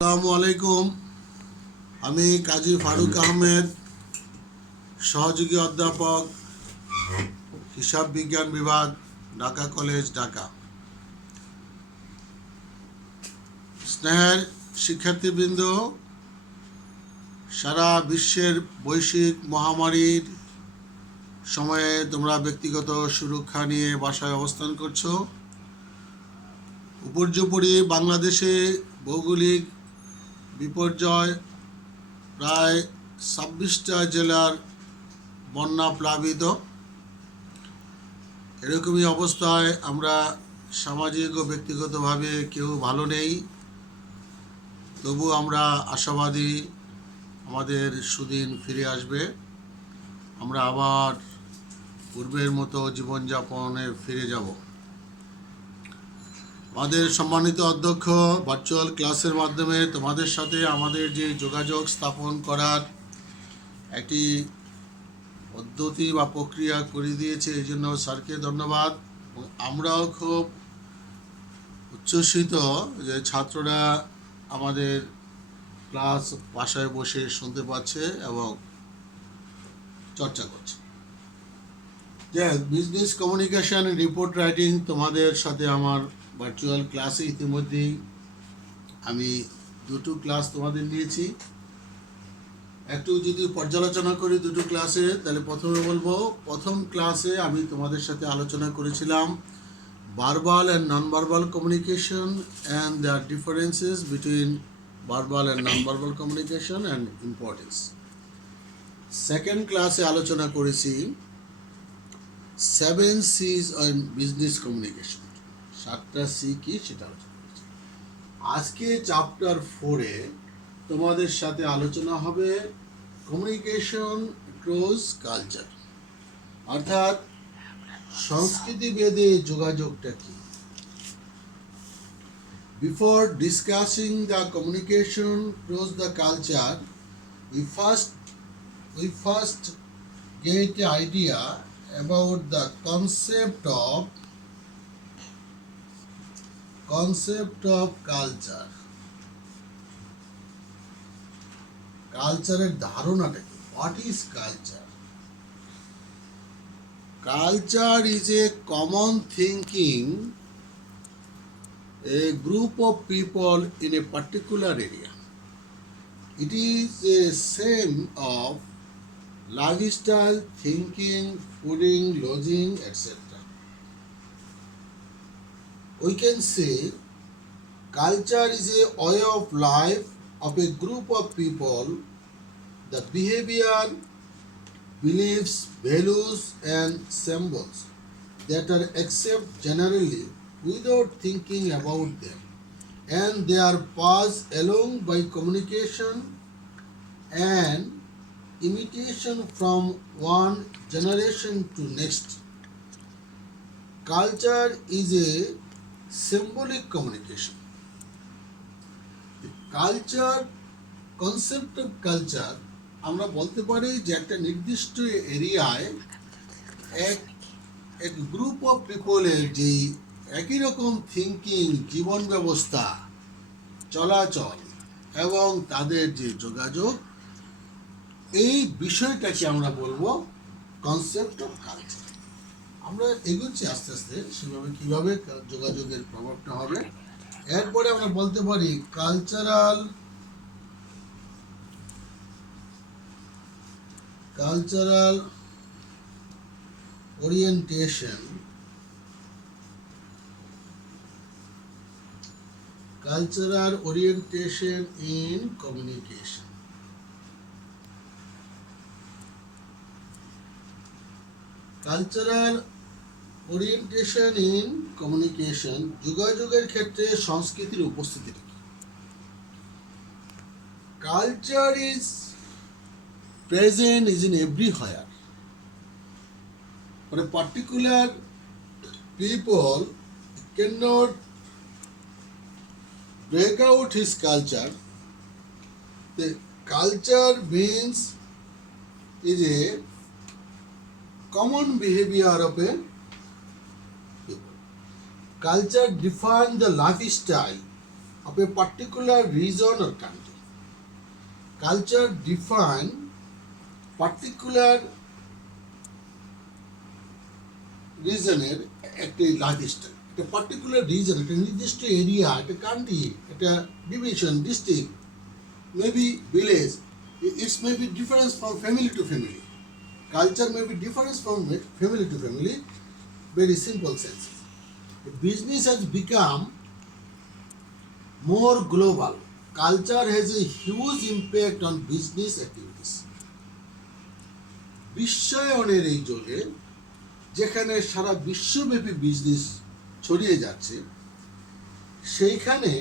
আসসালামু আলাইকুম। আমি কাজী ফারুক আহমেদ, সহযোগী অধ্যাপক, হিসাব বিজ্ঞান বিভাগ, ঢাকা কলেজ, ঢাকা। স্নেহের শিক্ষার্থীবৃন্দ, সারা বিশ্বের বৈশ্বিক মহামারীর সময়ে তোমরা ব্যক্তিগত সুরক্ষা নিয়ে বাসায় অবস্থান করছো। উপর্যুপরি বাংলাদেশে ভৌগোলিক বিপর্যয়, প্রায় 26টা জেলার বন্যা প্লাবিত। এরকমই অবস্থায় আমরা সামাজিক ও ব্যক্তিগতভাবে কেউ ভালো নেই, তবু আমরা আশাবাদী আমাদের সুদিন ফিরে আসবে, আমরা আবার পূর্বের মতো জীবনযাপনে ফিরে যাব। আমাদের সম্মানিত অধ্যক্ষ ভার্চুয়াল ক্লাসের মাধ্যমে তোমাদের সাথে আমাদের যে যোগাযোগ স্থাপন করার একটি পদ্ধতি বা প্রক্রিয়া করে দিয়েছে, এই জন্য স্যারকে ধন্যবাদ। আমরাও খুব উচ্ছ্বসিত যে ছাত্ররা আমাদের ক্লাস বাসায় বসে শুনতে পাচ্ছে এবং চর্চা করছে। যে বিজনেস কমিউনিকেশন রিপোর্ট রাইটিং তোমাদের সাথে আমার ভার্চুয়াল ক্লাসে ইতিমধ্যেই আমি দুটো ক্লাস তোমাদের নিয়েছি। একটু যদি পর্যালোচনা করি দুটো ক্লাসে, তাহলে প্রথমে বলবো, প্রথম ক্লাসে আমি তোমাদের সাথে আলোচনা করেছিলাম verbal and non verbal communication and the differences between verbal and non verbal communication and importance. Second ক্লাসে আলোচনা করেছি 7 C's অন বিজনেস কমিউনিকেশন, 7টা সি কি সেটা আলোচনা করেছি। আজকে চ্যাপ্টার 4-এ তোমাদের সাথে আলোচনা হবে কমিউনিকেশন ক্রস কালচার, অর্থাৎ সংস্কৃতি ভেদে যোগাযোগটা কি। Before discussing the communication across the culture, we first get an idea about the concept of culture. কালচারের ধারণাটা কি? What is culture? Culture is a common thinking, a group of people in a particular area. It is a sum of lifestyle, thinking, fooding, lodging, etc. We can say culture is a way of life of a group of people, the behavior, beliefs, values, and symbols that are accepted generally without thinking about them, and they are passed along by communication and imitation from one generation to next. Culture is a symbolic communication. The culture, concept of culture, আমরা বলতে পারি যে একটা নির্দিষ্ট এরিয়ায় এক group of পিপলের যে একই রকম থিঙ্কিং, জীবন ব্যবস্থা, চলাচল এবং তাদের যে যোগাযোগ, এই বিষয়টাকে আমরা বলবো কনসেপ্ট অফ কালচার। আমরা এগোচ্ছি আস্তে আস্তে সেভাবে কিভাবে যোগাযোগের প্রভাবটা হবে। এরপরে আমরা বলতে পারি cultural orientation in communication. Cultural orientation in communication, যোগাযোগের ক্ষেত্রে সংস্কৃতির উপস্থিতি কি? Culture is present is in everywhere. For a particular people cannot break out his culture. The culture means is a common behavior of a people. Culture defines the lifestyle of a particular region or country. Culture define particular রিজনের একটি লাইফস্টাইল, একটা particular reason, একটা নির্দিষ্ট এরিয়া, একটা country, একটা division, district, maybe village, it's may be difference from family to family. Culture may be different from family to family. Very simple sense. Business has become more global. Culture has a huge impact on business activities. বিশ্বায়নের এই যুগে যেখানে সারা বিশ্বব্যাপী বিজনেস ছড়িয়ে যাচ্ছে, সেইখানে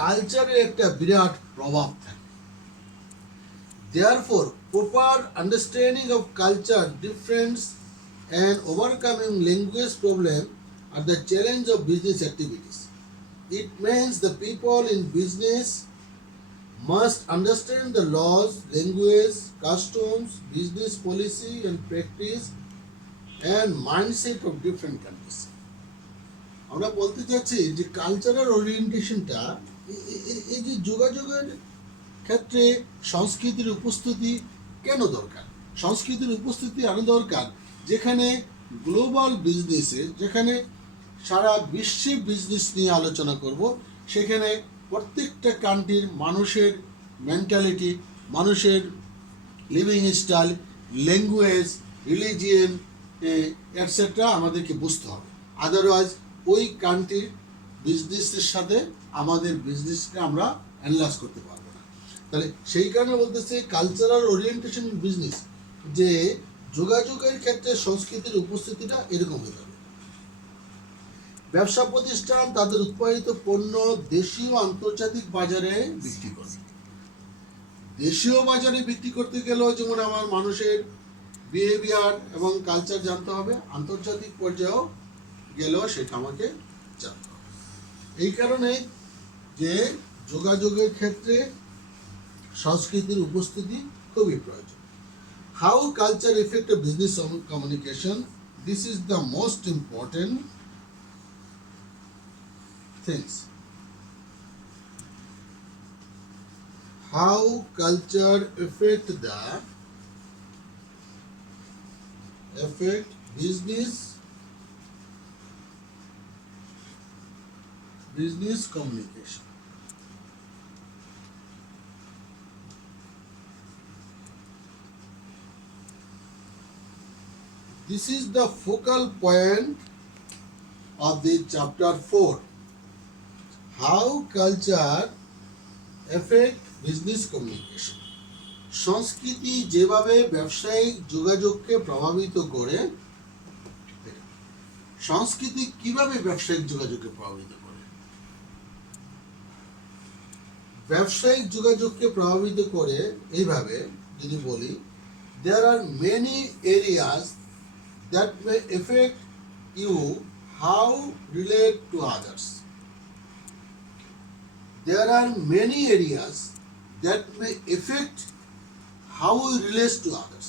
কালচারের একটা বিরাট প্রভাব থাকে. Therefore, proper understanding of culture difference and overcoming language problem are the challenge of business activities. It means the people in business must understand the laws, language, customs, business policy and practice and mindset of different countries. আমরা বলতে চাচ্ছি যে কালচারাল ওরিয়েন্টেশনটা এই যে যোগাযোগের ক্ষেত্রে সংস্কৃতির উপস্থিতি কেন দরকার? সংস্কৃতির উপস্থিতি আরও দরকার যেখানে গ্লোবাল বিজনেসে, যেখানে সারা বিশ্বে বিজনেস নিয়ে আলোচনা করব, সেখানে প্রত্যেকটা কান্ট্রির মানুষের মেন্টালিটি, মানুষের living style, language, religion etcetera আমাদেরকে বুঝতে হবে. আদারওয়াইজ ওই কান্ট্রির বিজনেসের সাথে আমাদের বিজনেসকে আমরা অ্যানালাইজ করতে পারবো না. তাহলে সেই কারণে বলতেছে কালচারাল ওরিয়েন্টেশন ইন বিজনেস, যে যোগাযোগের ক্ষেত্রে সংস্কৃতির উপস্থিতিটা এরকম হতে হবে. ব্যবসা প্রতিষ্ঠান তাদের উৎপাদিত পণ্য দেশীয় আন্তর্জাতিক বাজারে বিক্রি করে. দেশীয় বাজারে বিক্রি করতে গেলেও যেমন আমার মানুষের বিহেভিয়ার এবং কালচার জানতে হবে, আন্তর্জাতিক পর্যায়েও গেলেও সেটা আমাকে জানতে হবে. এই কারণে যে যোগাযোগের ক্ষেত্রে সংস্কৃতির উপস্থিতি খুবই প্রয়োজন. How culture effect business communication, this is the most important things. How culture affect business communication. This is the focal point of the chapter 4. How culture affect business communication. সংস্কৃতি যেভাবে ব্যবসায়িক যোগাযোগকে প্রভাবিত করে, সংস্কৃতি কিভাবে ব্যবসায়িক যোগাযোগকে প্রভাবিত করে? ব্যবসায়িক যোগাযোগকে প্রভাবিত করে এইভাবে যদি বলি, there are many areas that may affect you how relate to others. There are many areas that may affect how we relate to others.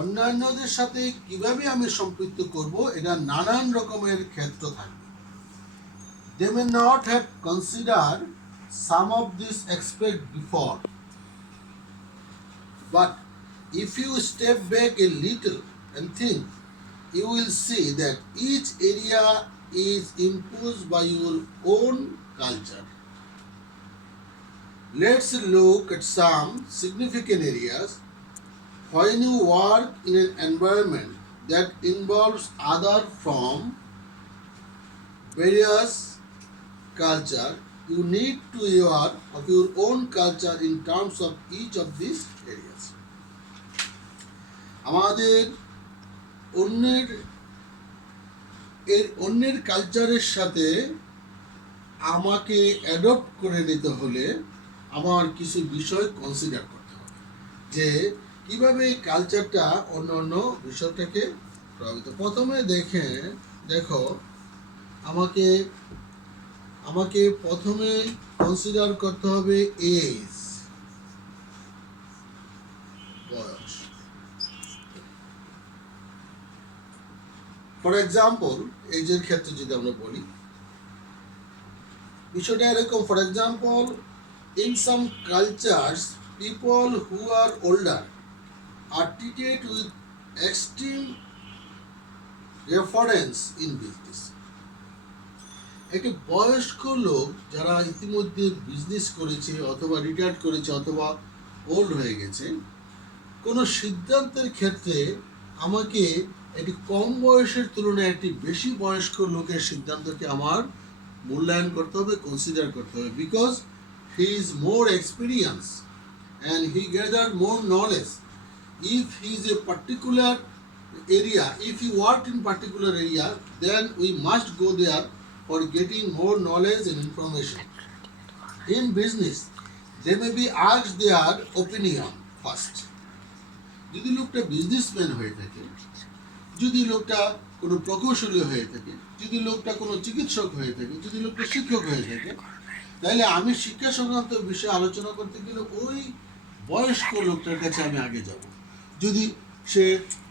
অন্যান্যদের সাথে কিভাবে আমি সম্পৃক্ত করব, এটা নানান রকমের ক্ষেত্র থাকবে. They may not have considered some of these aspects before, but if you step back a little and think, you will see that each area is imposed by your own culture. Let's look at some significant areas. When you work in an environment that involves others from various cultures, you need to be aware of your own culture in terms of each of these areas. আমাদের অন্যের কালচারের সাথে আমাকে অ্যাডপ্ট করে নিতে হলে আমার কিছু বিষয় কনসিডার করতে হবে, যে কিভাবে কালচারটা অন্য অন্য বিষয়টাকে প্রভাবিত. প্রথমে দেখো আমাকে প্রথমে কনসিডার করতে হবে এজ, বয়স. ফর এক্সাম্পল, এজের ক্ষেত্রে যদি আমরা বলি, বিষয়টা এরকম, for example, in some cultures people who are older are treated with extreme reference in business. একটি বয়স্ক লোক যারা ইতিমধ্যে বিজনেস করেছে অথবা রিটায়ার্ড করেছে অথবা ওল্ড হয়ে গেছে, কোনো সিদ্ধান্তের ক্ষেত্রে আমাকে একটি কম বয়সের তুলনায় একটি বেশি বয়স্ক লোকের সিদ্ধান্তকে আমার মূল্যায়ন করতে হবে, কনসিডার করতে হবে, because he is more experience and he gathered more knowledge. If he is a particular area, if he worked in particular area, then we must go there for getting more knowledge and information. In business, they may be asked their opinion first. যদি লোকটা বিজনেসম্যান হয়ে থাকে, যদি লোকটা কোনো প্রকৌশলী হয়ে থাকে, যদি লোকটা কোনো চিকিৎসক হয়ে থাকে, যদি লোকটা শিক্ষক হয়ে থাকে, তাহলে আমি শিক্ষা সংক্রান্ত বিষয়ে আলোচনা করতে গেলে ওই বয়স্ক লোকটার কাছে আমি আগে যাব। যদি সে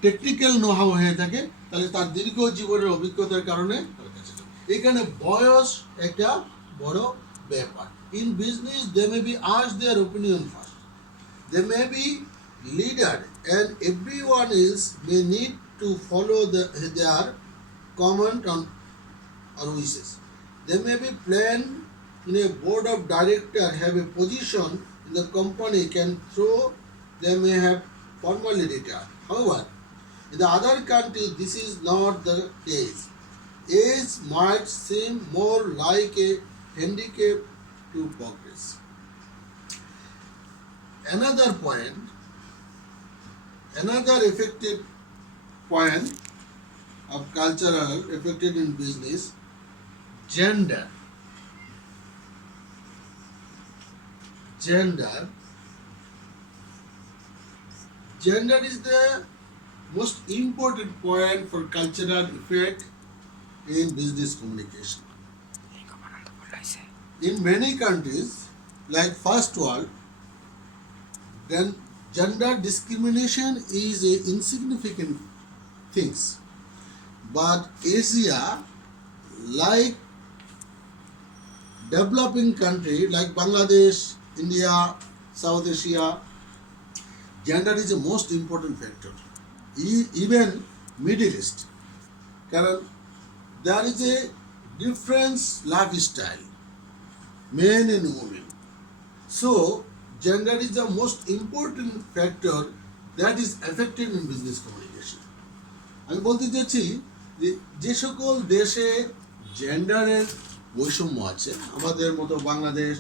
টেকনিক্যাল নোহাউ হয়ে থাকে তাহলে তার দীর্ঘ জীবনের অভিজ্ঞতার কারণে তার কাছে যাব। এখানে বয়স একটা বড় ব্যাপার। In business they may be asked their opinion first, they may be leader and everyone else may need to follow their comment on or wishes. They may be planned in a board of director, have a position in the company, can throw, they may have formally retired. However, in the other countries this is not the case. Age might seem more like a handicap to progress. Another effective point of cultural affected in business, gender. Gender is the most important point for cultural effect in business communication. In many countries, like first world, then gender discrimination is a insignificant things. But Asia, like developing country like Bangladesh, India, South Asia, gender is the most important factor. Even Middle East, কারণ there is a different lifestyle, men and women. So gender is the most important factor that is affected in business communication. আমি বলতে চাচ্ছি যে সকল দেশে জেন্ডারের বৈষম্য আছে, আমাদের মতো বাংলাদেশ,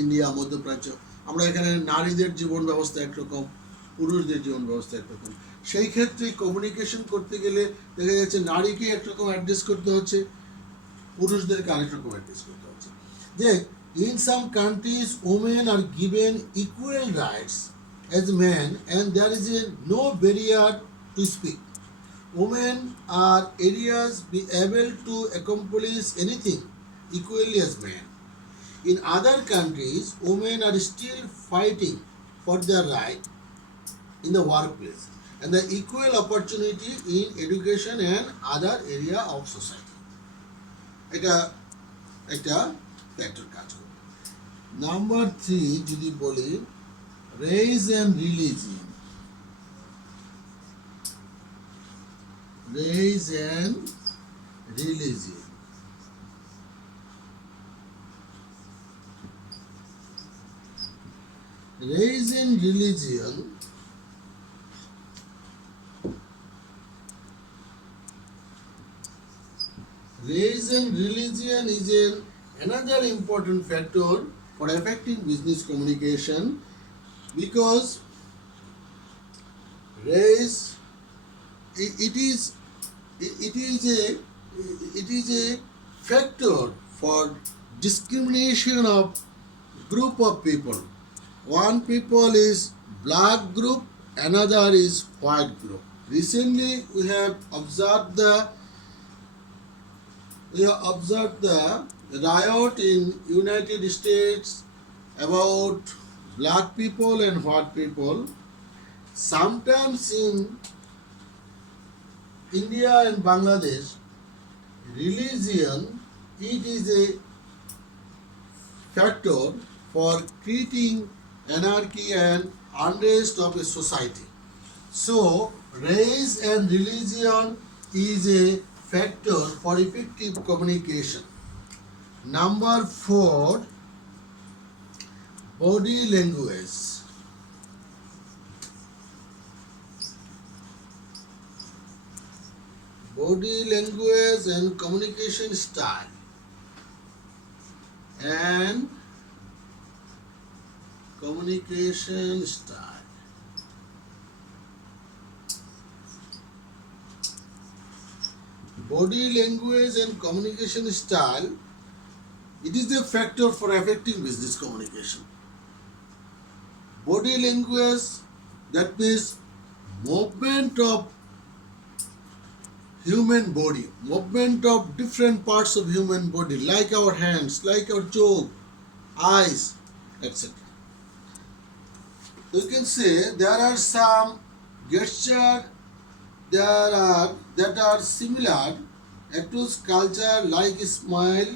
ইন্ডিয়া, মধ্যপ্রাচ্য, আমরা এখানে নারীদের জীবন ব্যবস্থা একরকম, পুরুষদের জীবন ব্যবস্থা একরকম, সেই ক্ষেত্রে কমিউনিকেশন করতে গেলে দেখা যাচ্ছে নারীকে একরকম অ্যাড্রেস করতে হচ্ছে, পুরুষদেরকে আরেক রকম অ্যাড্রেস করতে হচ্ছে। যে in some countries women are given equal rights as men and there is no barrier to speak. Women are areas be able to accomplish anything equally as men. In other countries, women are still fighting for their right in the workplace and the equal opportunity in education and other area of society. এটা একটা ফ্যাক্টর কাজ করে। নাম্বার 3 যদি বলি, race and religion. Race and religion. Race and religion is another important factor for effective business communication, because race it is a factor for discrimination of group of people. One people is black group, another is white group. Recently we have observed the riot in United States about black people and white people. Sometimes in India and Bangladesh, religion, it is a factor for creating anarchy and unrest of a society. So, race and religion is a factor for effective communication. Number 4, body language. Body language and communication style. And communication style. Body language and communication style, it is a factor for affecting business communication. Body language, that means movement of human body, movement of different parts of human body, like our hands, like our jaw, eyes, etc. You can say there are some gestures that are similar across culture, like a smile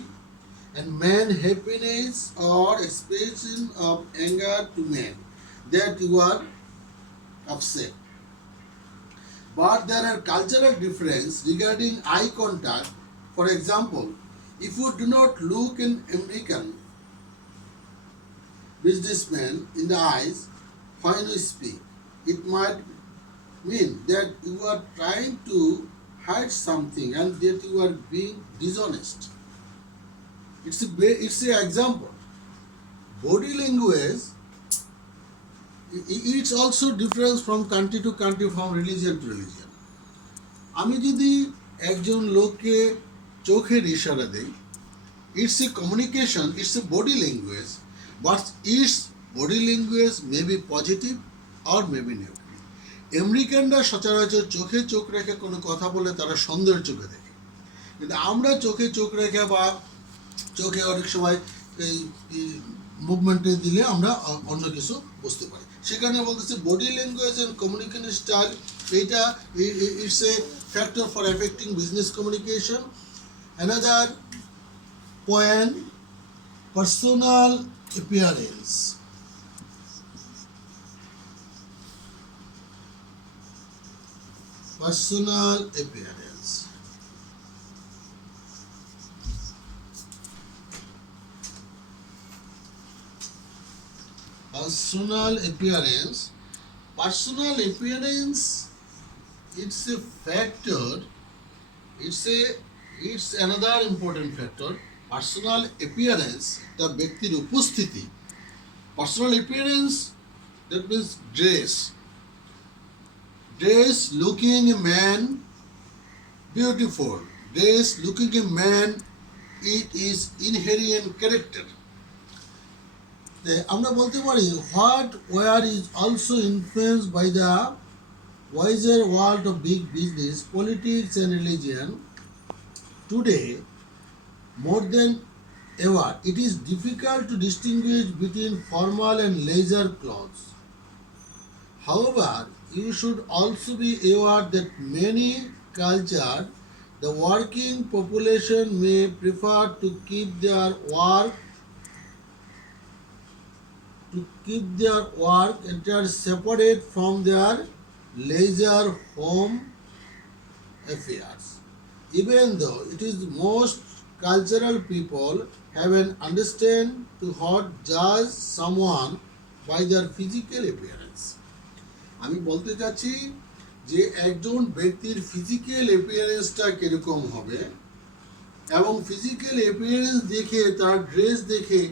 and man happiness or expression of anger to man that you are upset. But there are cultural difference regarding eye contact. For example, if you do not look an American businessman in the eyes when you speak, it might mean that you are trying to hide something and that you are being dishonest. It's an example. Body language, it's also different from country to country, from religion to religion. আমি যদি একজন লোককে চোখের ইশারা দেই, it's a communication, it's a body language, but its body language may be positive or may be negative. আমেরিকানরা সচরাচর চোখে চোখ রেখে কোনো কথা বলে তারা সন্দেহের চোখে দেখে, কিন্তু আমরা চোখে চোখ রেখে বা চোখে অনেক সময় এই মুভমেন্টে দিলে আমরা অন্য কিছু বুঝতে পারি। সেখানে বলতেছে body language and communication style, এইটা it's a factor for affecting business communication. Another point, personal appearance. Personal appearance. Personal appearance. Personal appearance, it's a factor. It's another important factor. Personal appearance, the ব্যক্তির উপস্থিতি. Personal appearance, that means dress. Dress looking a man beautiful. Dress looking a man, it is inherent character. আমরা বলতে পারি what where is also influenced by the wider world of big business, politics and religion. Today, more than ever, it is difficult to distinguish between formal and leisure clothes. However, you should also be aware that many cultures, the working population may prefer to keep their work entirely separate from their leisure home affairs. Even though it is most cultural people have an understand to not judge someone by their physical appearance. আমি বলতে চাচ্ছি যে একজন ব্যক্তির ফিজিক্যাল অ্যাপিয়ারেন্সটা কীরকম হবে এবং ফিজিক্যাল অ্যাপিয়ারেন্স দেখে, তার ড্রেস দেখে,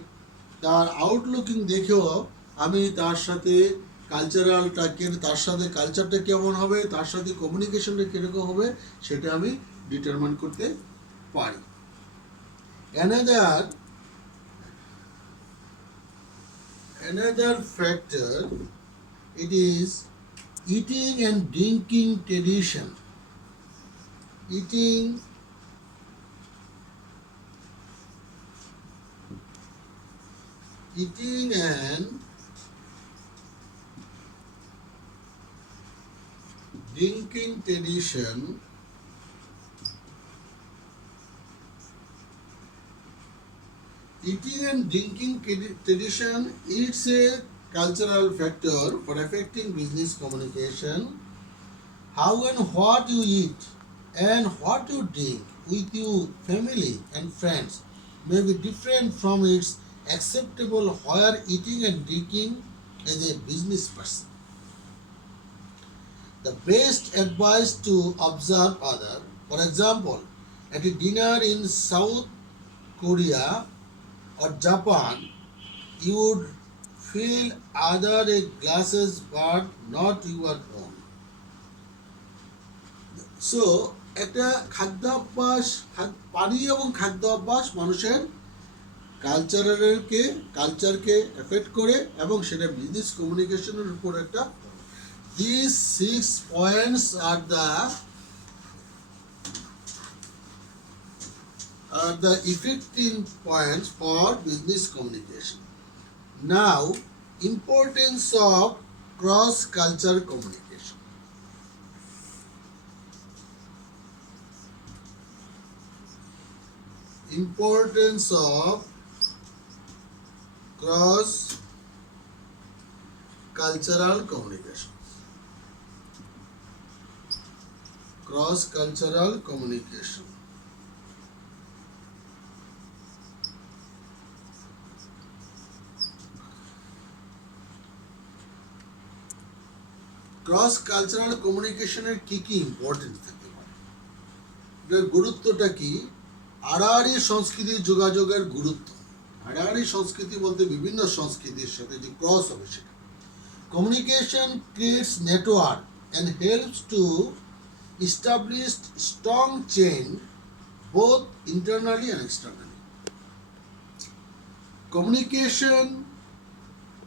তার আউটলুকিং দেখেও আমি তার সাথে কালচারটা কেমন হবে, তার সাথে কমিউনিকেশনটা কীরকম হবে সেটা আমি ডিটারমাইন করতে পারি। Another factor, it is eating and drinking tradition. Eating and drinking tradition Eating and drinking tradition is a cultural factor for affecting business communication. How and what you eat and what you drink with your family and friends may be different from its acceptable where eating and drinking as a business person. The best advice to observe other, for example, at a dinner in South Korea or Japan, you would fill other glasses but not your own. So একটা খাদ্যাভ্যাস পানি এবং খাদ্যাভ্যাস মানুষের কালচারকে এফেক্ট করে এবং সেটা বিজনেস কমিউনিকেশনের উপর একটা these 6 points are the effective points for business communication. Now, importance of cross-culture communication. Importance of cross-cultural communication. Cross-cultural communication. Cross cultural কমিউনিকেশনের কি কি ইম্পর্টেন্স থাকতে পারে, এর গুরুত্বটা কি? আড়াআড়ি সংস্কৃতির যোগাযোগের গুরুত্ব। আড়াআড়ি সংস্কৃতি বলতে বিভিন্ন সংস্কৃতির সাথে যে ক্রস হবে সেটা। Communication creates network and helps to establish strong chain both internally and externally. Communication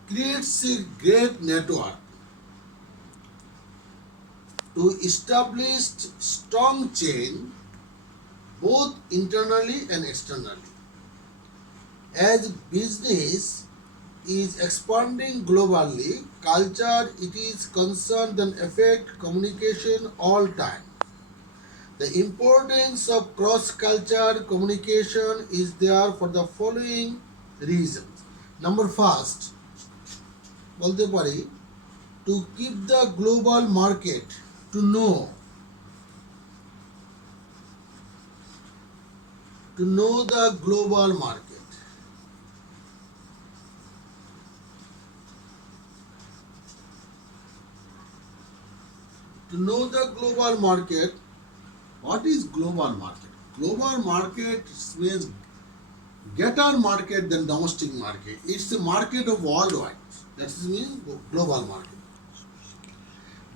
creates a great network to establish strong chain both internally and externally. As business is expanding globally, culture it is concerned and affect communication all time. The importance of cross-culture communication is there for the following reasons. Number first, বলতে পারি to keep the global market, to know the global market. To know the global market. What is global market? Global market means greater market than domestic market. It's a market of worldwide. That means global market.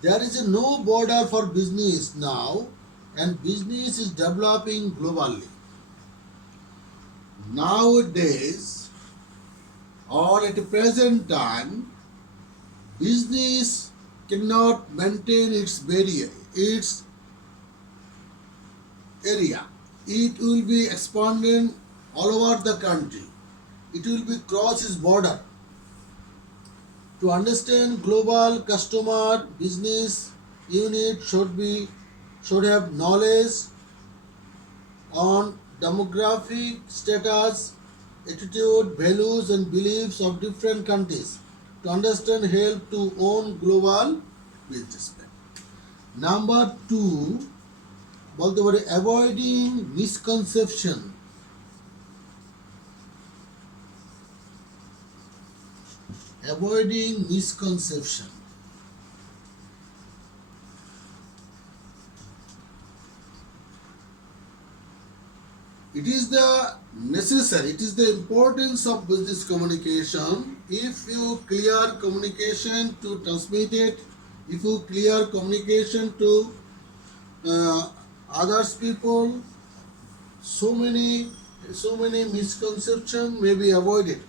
There is no border for business now, and business is developing globally. Nowadays, or at the present time, business cannot maintain its barrier, its area. It will be expanding all over the country. It will be cross its border. To understand global customer business unit should have knowledge on demographic status, attitude, values and beliefs of different countries. To understand help to own global business plan. Number 2, বলতে পারি avoiding misconception. Avoiding misconception. It is the necessary, it is the importance of business communication. If you clear communication to transmit it, if you clear communication to others people, so many misconceptions may be avoided.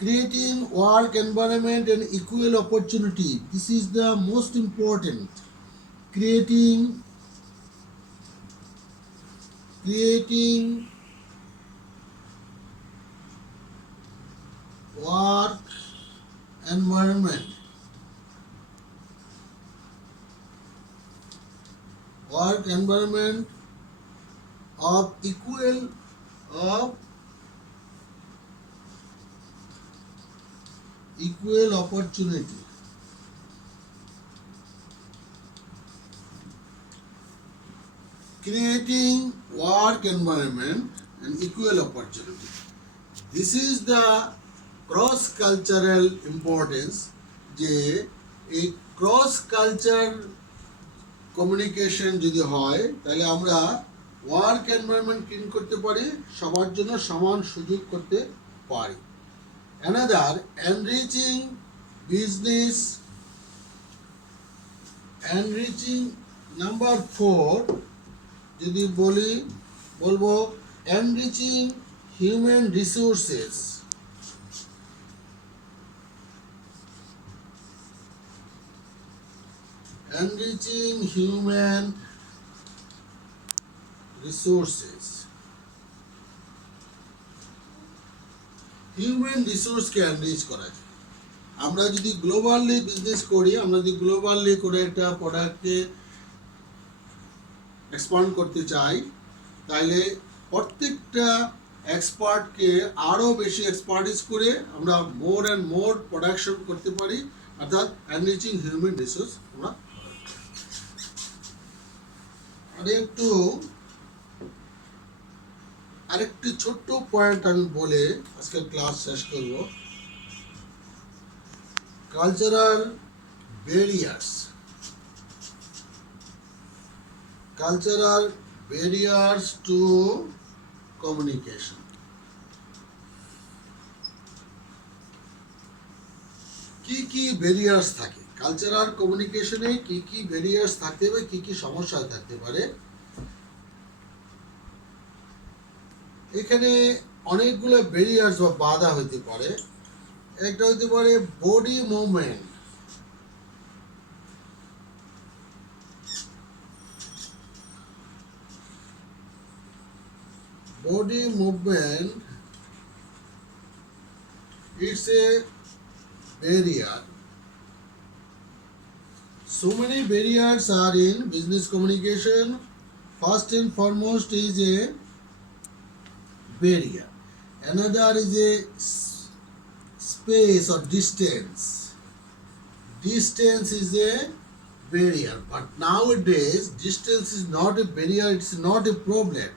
Creating work environment and equal opportunity, this is the most important. Creating work environment of equal equal opportunity. Creating work environment and equal opportunity. This is the cross cultural importance, যে এই cross culture communication যদি হয় তাহলে আমরা work environment create করতে পারি, সবার জন্য সমান সুযোগ করতে পারি। Another enriching business, enriching number 4 যদি বলবো enriching human resources. Enriching human resources. Human রিসোর্সকে এনরিচ করা যায়। আমরা যদি গ্লোবালি বিজনেস করি, আমরা যদি গ্লোবালি করে একটা প্রোডাক্টকে এক্সপান্ড করতে চাই, তাহলে প্রত্যেকটা এক্সপার্টকে আরও বেশি এক্সপার্টিস করে আমরা মোর অ্যান্ড মোর প্রোডাকশন করতে পারি, অর্থাৎ এনরিচিং হিউম্যান রিসোর্স আমরা। আরেকটি ছোট্ট পয়েন্ট আমি বলে আজকের ক্লাস শেষ করব। Cultural barriers, cultural barriers two communication. কি কি ব্যারিয়ার্স থাকে কালচারাল কমিউনিকেশনে, কি কি ব্যারিয়ার্স থাকতে পারে, কি কি সমস্যা থাকতে পারে? এখানে অনেকগুলো ব্যারিয়ার্স বা বাধা হতে পারে। একটা হতে পারে body movement. Body movement it's a barrier. So many barriers are in business communication. First and foremost is a barrier. Another is a space or distance. Distance is a barrier, but nowadays distance is not a barrier, it's not a problem.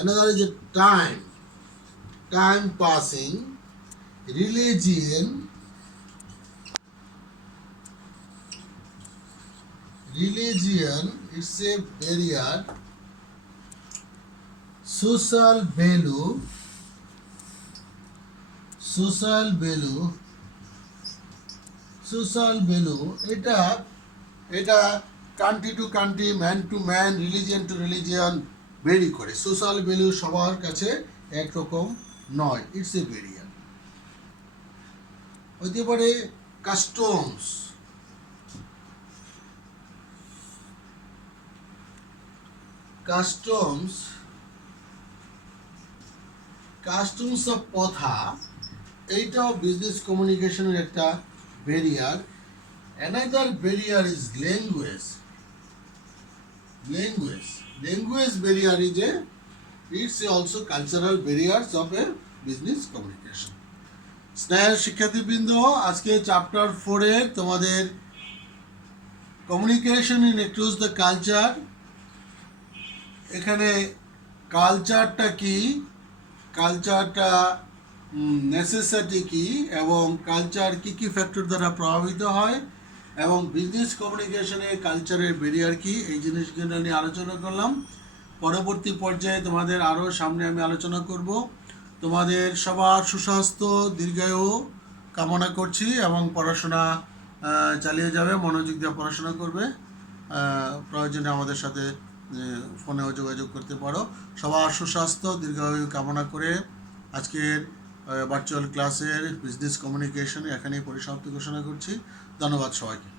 Another is a time passing. Religion is a barrier. Social value এটা country to country, man to man, religion two religion very করে। Social value সবার কাছে একরকম নয়, it's a barrier. হতে পারে customs, customs of কথা, এইটাও বিজনেস কমিউনিকেশনের একটা barrier. Another barrier is language barrier is a it's also cultural barriers of A business communication. স্নেহের শিক্ষার্থীবৃন্দ, আজকে চ্যাপ্টার 4 তোমাদের communication in includes the culture. এখানে কালচারটা কি, কালচারটা নেসেসিটি কি, এবং কালচার কি কি ফ্যাক্টর দ্বারা প্রভাবিত হয়, এবং বিজনেস কমিউনিকেশনে কালচারের ব্যারিয়ার কি, এই জিনিসগুলো নিয়ে আলোচনা করলাম। পরবর্তী পর্যায়ে তোমাদের আরও সামনে আমি আলোচনা করব। তোমাদের সবার সুস্বাস্থ্য দীর্ঘায়ু কামনা করছি, এবং পড়াশোনা চালিয়ে যাবে, মনোযোগ দিয়ে পড়াশোনা করবে। প্রয়োজনে আমাদের সাথে ফোনেও যোগাযোগ করতে পারো। সবার সুস্বাস্থ্য দীর্ঘায়ু কামনা করে আজকের ভার্চুয়াল ক্লাসের বিজনেস কমিউনিকেশন এখানেই পরিসমাপ্তি ঘোষণা করছি। ধন্যবাদ সবাইকে।